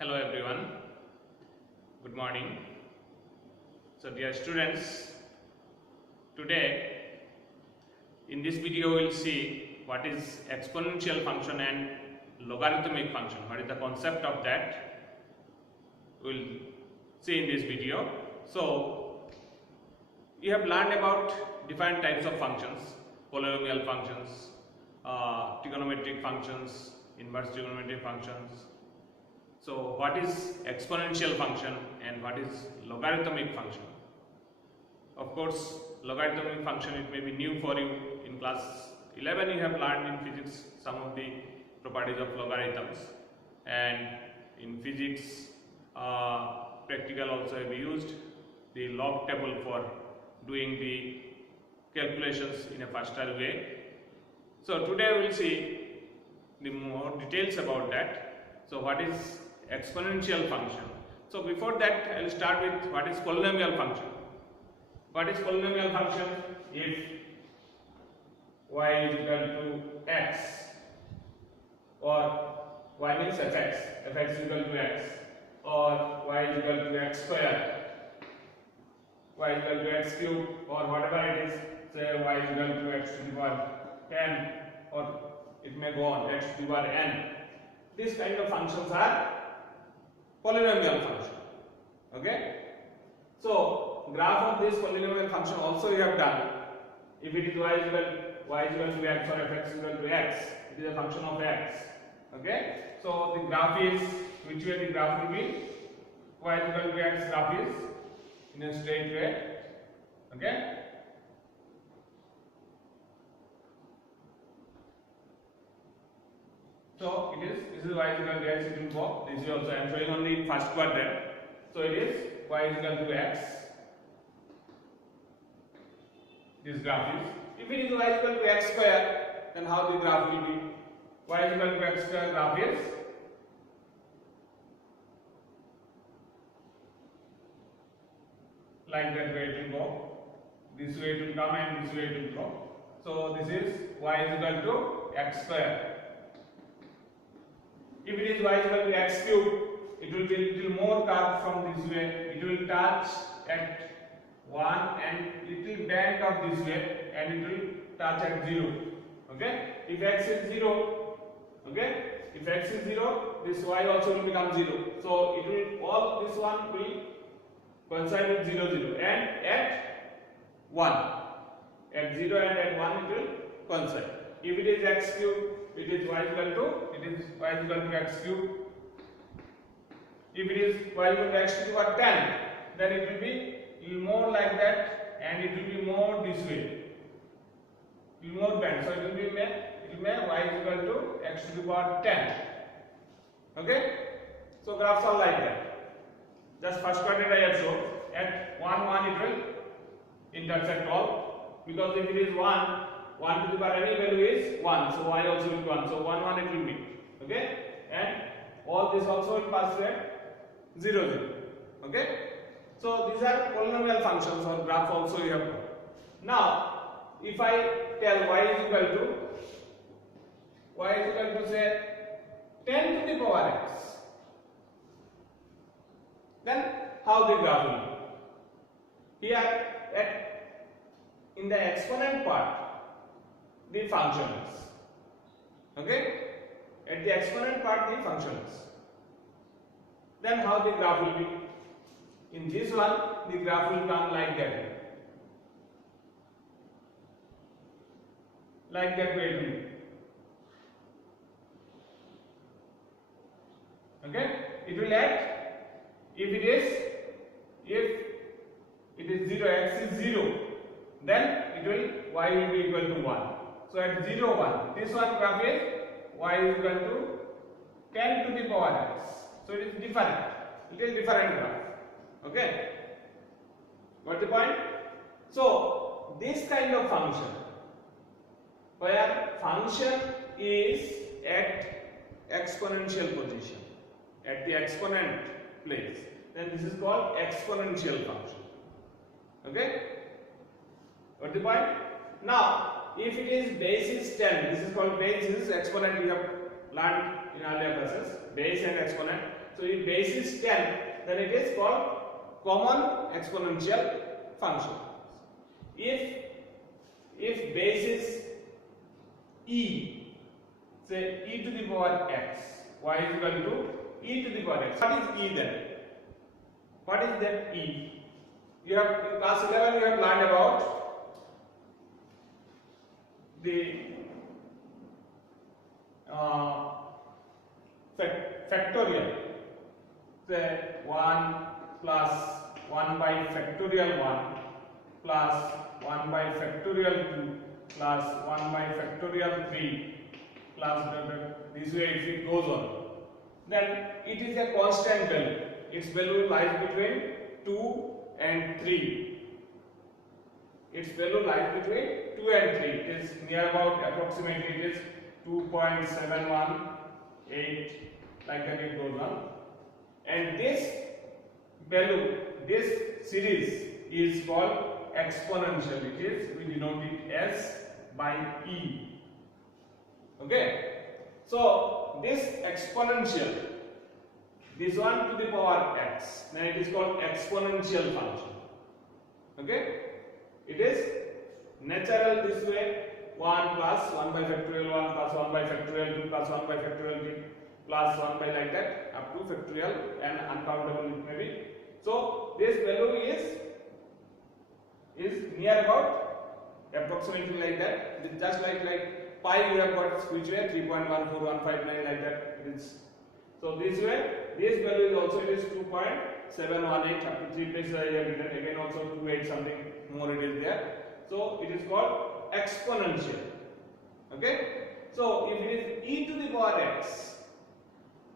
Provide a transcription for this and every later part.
Hello everyone, good morning. So dear students, today in this video we will see what is exponential function and logarithmic function. What is the concept of that? We will see in this video. So you have learned about different types of functions, polynomial functions, trigonometric functions, inverse trigonometric functions. So what is exponential function and what is logarithmic function? Of course, logarithmic function, it may be new for you. In class 11 you have learned in physics some of the properties of logarithms, and in physics practical also have used the log table for doing the calculations in a faster way. So today we will see the more details about that. So what is exponential function? So before that I will start with what is polynomial function. What is polynomial function? If y is equal to x, or y means fx is equal to x, or y is equal to x square, y is equal to x cube, or whatever it is, say y is equal to x to the power 10, or it may go on x to the power n. These kind of functions are polynomial function. Okay, so graph of this polynomial function also you have done. If it is y is equal to x or fx is equal to x, it is a function of x. Okay, so the graph is, which way the graph will be? Y is equal to x graph is in a straight way. Okay, so it is, this is y is equal to x, it will go this way also. I am showing on the first quadrant. So it is y is equal to x. This graph is. If it is y is equal to x square, then how the graph will be? Y is equal to x square graph is like that way it will go. This way it will come and this way it will go. So this is y is equal to x square. If it is y is equal to x cube, it will be a little more curved from this way. It will touch at 1 and little bend of this way, and it will touch at 0. Okay, if x is 0, okay, if x is 0, this y also will become 0. So it will, all this one will coincide with 0 0, and at 1, at 0 and at 1 it will coincide. If it is x cube, it is y is equal to x cube. If it is y is equal to x to the power 10, then it will be more like that, and it will be more this way. It will more bend. So it will be y is equal to x to the power 10. Okay? So graphs are like that. Just first quadrant I have shown. At 1 1 it will intersect all, because if it is 1 to the power any value is 1, so y also will be 1. So 1 1 it will be. Okay? And all this also will pass at 0 0. Okay? So these are polynomial functions, or graph also you have got. Now, if I tell y is equal to say 10 to the power x, then how the graph will be? Here in the exponent part, the function is. Okay? At the exponent part, the function is. Then how the graph will be? In this one, the graph will come like that. Like that way it will be. Okay? It will act, if it is 0, x is 0, then it will, y will be equal to 1. So at 0 1, this one graph is y is equal to 10 to the power x. So it is different, little different graph. Okay, got the point? So this kind of function, where function is at exponential position, at the exponent place, then this is called exponential function. Okay, got the point? Now if it is base is 10, this is called base, this is exponent, we have learned in earlier classes, base and exponent. So if base is 10, then it is called common exponential function. If base is e, say e to the power x, y is equal to e to the power x. What is e then? What is that e? You have in class 11 you have learned about the factorial. Say 1 plus 1 by factorial 1 plus 1 by factorial 2 plus 1 by factorial 3 plus this way if it goes on, then it is a constant value. Its value lies between 2 and 3. Its value lies between 2 and 3. It is near about approximately it is 2.718, like that it goes on. And this value, this series is called exponential. It is, we denote it as by e. Okay. So this exponential, this 1 to the power x, then it is called exponential function. Okay. It is natural this way, 1 plus 1 by factorial 1 plus 1 by factorial 2 plus 1 by factorial 3 plus 1 by like that up to factorial and uncountable it may be. So this value is near about approximately like that. It is just like pi you have got which way 3.14159 like that it is. So this way this value is also it is 2.718 up to 3 places I have written, again also 28 something more it is there. So it is called exponential. Okay. So if it is e to the power x,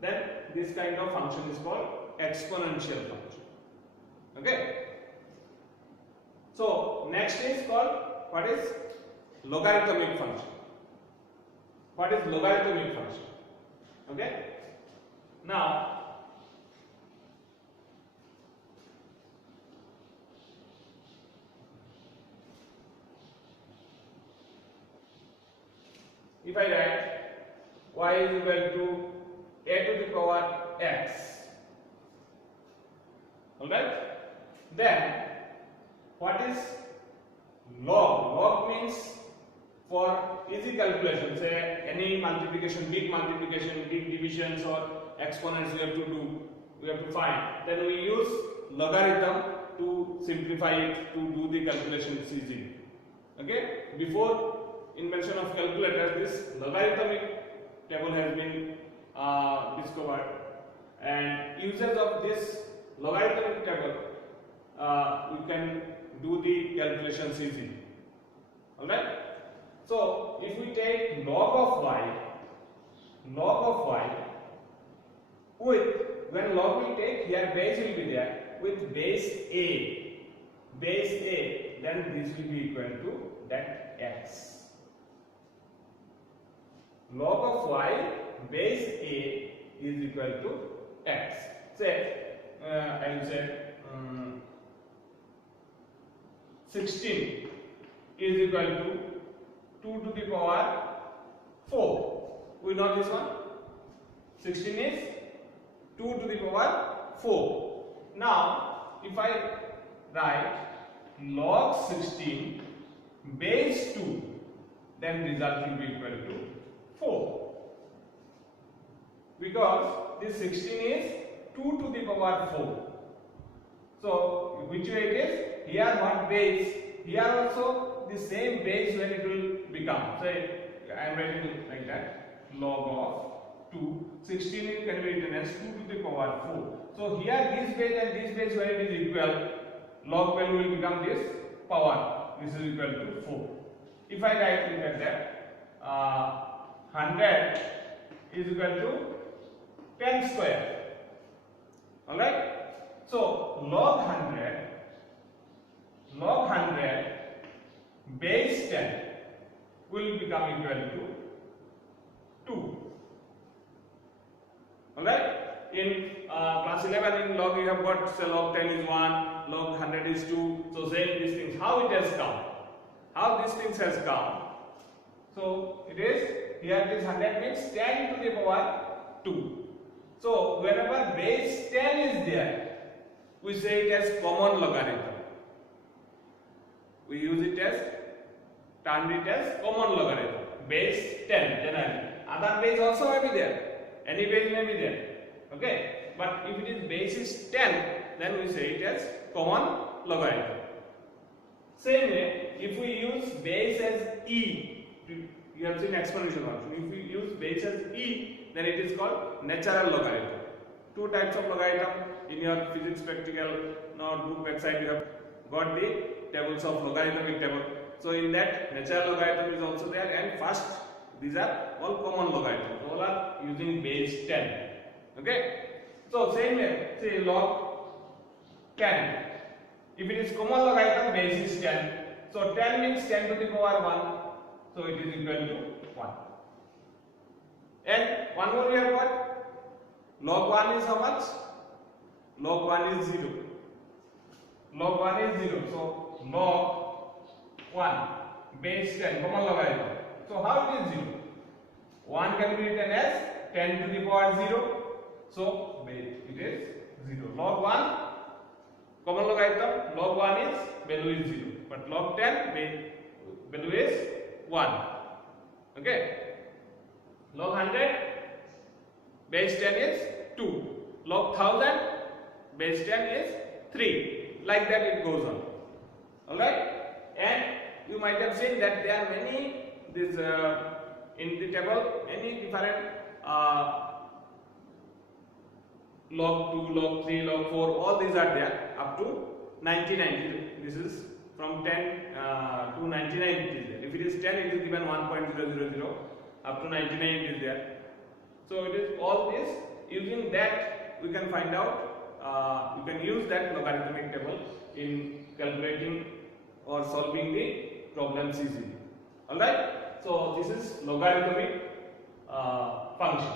then this kind of function is called exponential function. Okay. So next is called what is logarithmic function. What is logarithmic function? Okay. Now if I write y is equal to a to the power x, alright, then what is log? Log means for easy calculation, say any multiplication, big divisions or exponents we have to do, we have to find, then we use logarithm to simplify it, to do the calculations easily. Okay, before invention of calculator, this logarithmic table has been discovered, and users of this logarithmic table we can do the calculations easily. Alright. So if we take log of y with, when log will take, here base will be there, with base a, then this will be equal to that x. Log of y base a is equal to x. Say I will say 16 is equal to 2 to the power 4. We know this one. 16 is 2 to the power 4. Now if I write log 16 base 2, then result will be equal to 4, because this 16 is 2 to the power 4. So which way it is? Here what base? Here also the same base when it will become. Say I am writing it like that, log of 2, 16 can be written as 2 to the power 4. So here this base and this base when it is equal, log value will become this power. This is equal to 4. If I write it like that, 100 is equal to 10 square. Alright? So log 100 base 10 will become equal to 2. Alright? In class 11 in log you have got, say log 10 is 1, log 100 is 2. So saying these things, how it has come? How these things has come? So it is, here this 100 means 10 to the power 2. So whenever base 10 is there, we say it as common logarithm. We use it as, term it as common logarithm. Base 10 generally. Other base also may be there. Any base may be there. Okay. But if it is base is 10, then we say it as common logarithm. Same way, if we use base as e, you have seen exponential function. If we use base as e, then it is called natural logarithm. Two types of logarithm. In your physics practical notebook website, you have got the tables of logarithmic table. So in that, natural logarithm is also there, and first these are all common logarithms. All are using base 10. Okay. So same way, say log 10. If it is common logarithm, base is 10. So 10 means 10 to the power 1. So it is equal to 1. And one more we have got. Log 1 is how much? Log 1 is 0. Log 1 is 0. So log 1 base 10 common logarithm. So how it is 0? 1 can be written as 10 to the power 0. So it is 0. Log 1 common logarithm, log 1 is value is 0. But log 10 value is 1. Okay. Log 100 base 10 is 2. Log 1000 base 10 is 3. Like that it goes on. Alright. And you might have seen that there are many this in the table many different log 2, log 3, log 4, all these are there up to 99. This is from 10 to 99 it is there. If it is 10, it is given 1.000, up to 99 it is there. So it is all this. Using that we can find out, you can use that logarithmic table in calculating or solving the problems easily. Alright. So this is logarithmic function.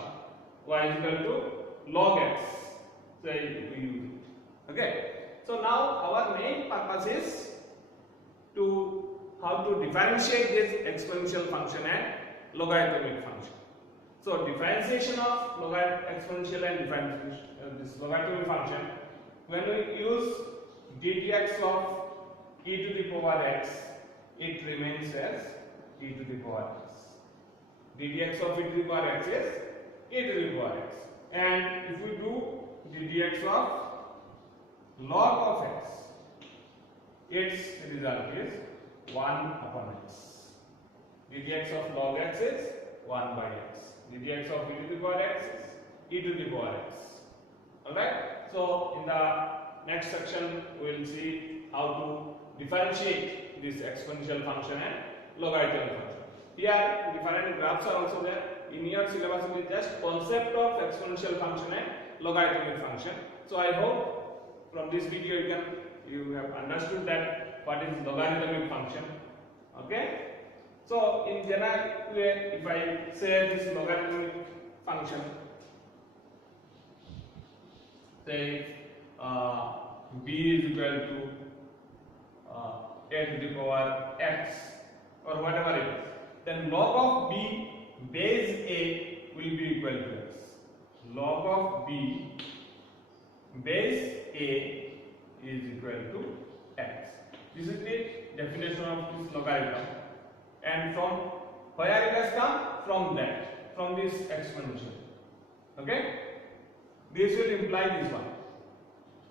Y is equal to log x. So we use it. Okay. So now our main purpose is to how to differentiate this exponential function and logarithmic function. So differentiation of exponential and this logarithmic function, when we use ddx of e to the power x, it remains as e to the power x. ddx of e to the power x is e to the power x. And if we do ddx of log of x, its result is 1 upon x. ddx of log x is 1 by x. ddx of e to the power x is e to the power x. Alright. So in the next section we will see how to differentiate this exponential function and logarithmic function. Here different graphs are also there. In your syllabus it is just concept of exponential function and logarithmic function. So I hope from this video you have understood that what is logarithmic function. Okay. So in general way, if I say this logarithmic function, say b is equal to a to the power x or whatever it is, then log of b base a will be equal to x. Log of b base a is equal to x. This is the definition of this logarithm. And from where it has come? From that, from this exponential. Okay? This will imply this one,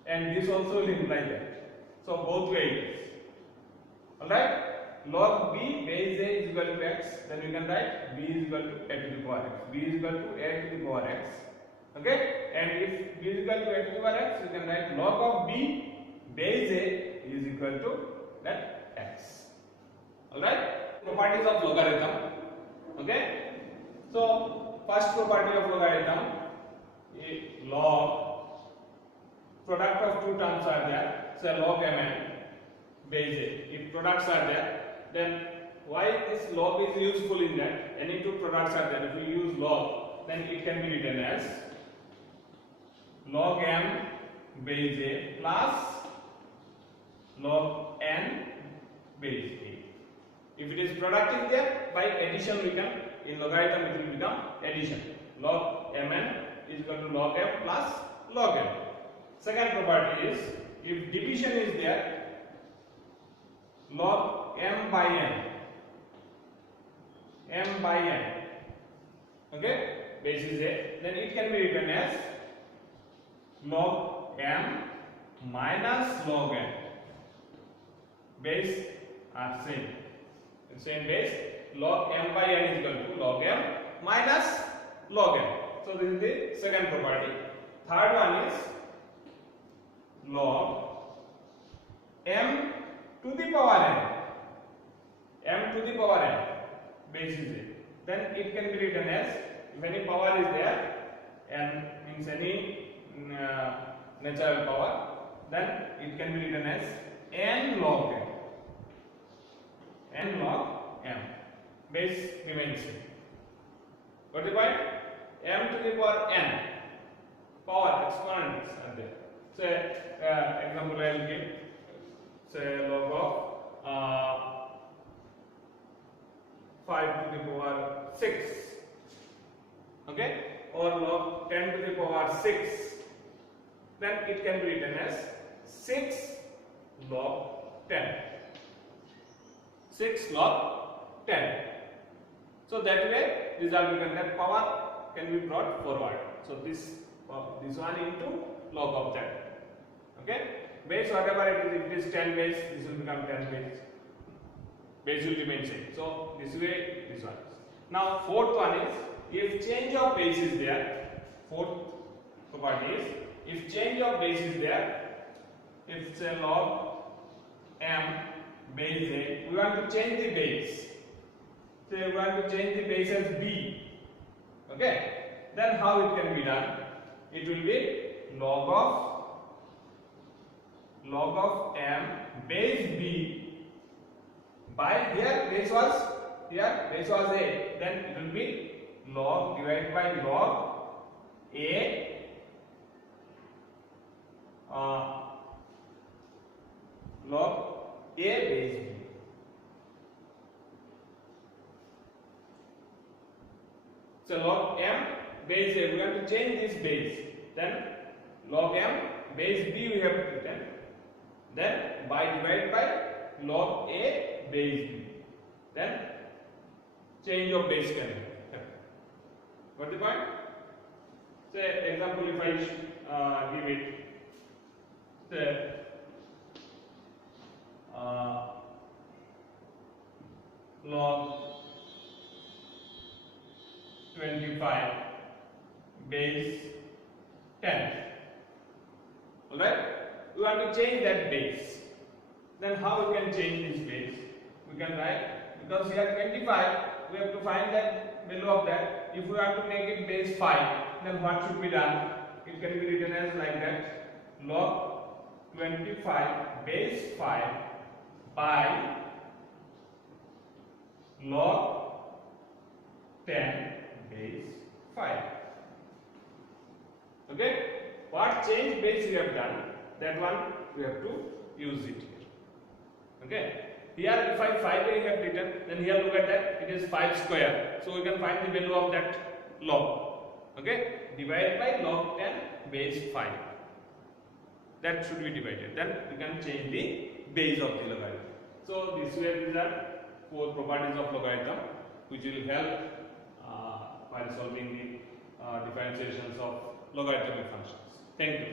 and this also will imply that. So both ways. Alright? Log b base a is equal to x, then we can write b is equal to a to the power x. B is equal to a to the power x. Okay? And if b is equal to a to the power x, we can write log of b base a is equal to that x. Alright? Properties of logarithm. Okay? So first property of logarithm, log, product of two terms are there, say log mn base a. If products are there, then why this log is useful in that? Any two products are there. If we use log, then it can be written as log m base a plus log n base a. If it is product is there, by addition we can, in logarithm it will become addition. Log mn is equal to log m plus log m. Second property is if division is there, log m by n, okay, base is a, then it can be written as log m minus log n. Base are same base. Log m by n is equal to log m minus log n. So this is the second property. Third one is log m to the power n, base is a. Then it can be written as, if any power is there, n means any natural power, then it can be written as n log m. Base remains same. Got the point? M to the power n, power exponents are there. Say example I will give. Say log of 5 to the power 6, okay, or log 10 to the power 6. Then it can be written as 6 log 10. 6 log 10. So that way result we can get, power can be brought forward. So this one into log of that. Okay. Base whatever it is, if it is 10 base, this will become 10 base. Base will remain same. So this way, this one. Now fourth one is if change of base is there. Fourth property is if change of base is there. If say log m base a, we want to change the base. Say we want to change the base as b. Okay. Then how it can be done? It will be log of m base b by here base was a, then it will be log divided by log a base b. So log m base a, we have to change this base, then log m base b we have to written, then by divided by log a base b, then change of base can happen. Got the point? Say example if I give it, say log 25 base 10. Alright? We want to change that base. Then how we can change this base? We can write, because here 25, we have to find that value of that. If we want to make it base 5, then what should be done? It can be written as like that, log 25 base 5 by log 10 base 5. Okay? What change base we have done, that one we have to use it here. Okay? Here if I 5 we have written, then here look at that, it is 5 square. So we can find the value of that log. Okay? Divide by log 10 base 5. That should be divided. Then we can change the base of the logarithm. So this way these are 4 properties of logarithm which will help while solving the differentiations of logarithmic functions. Thank you.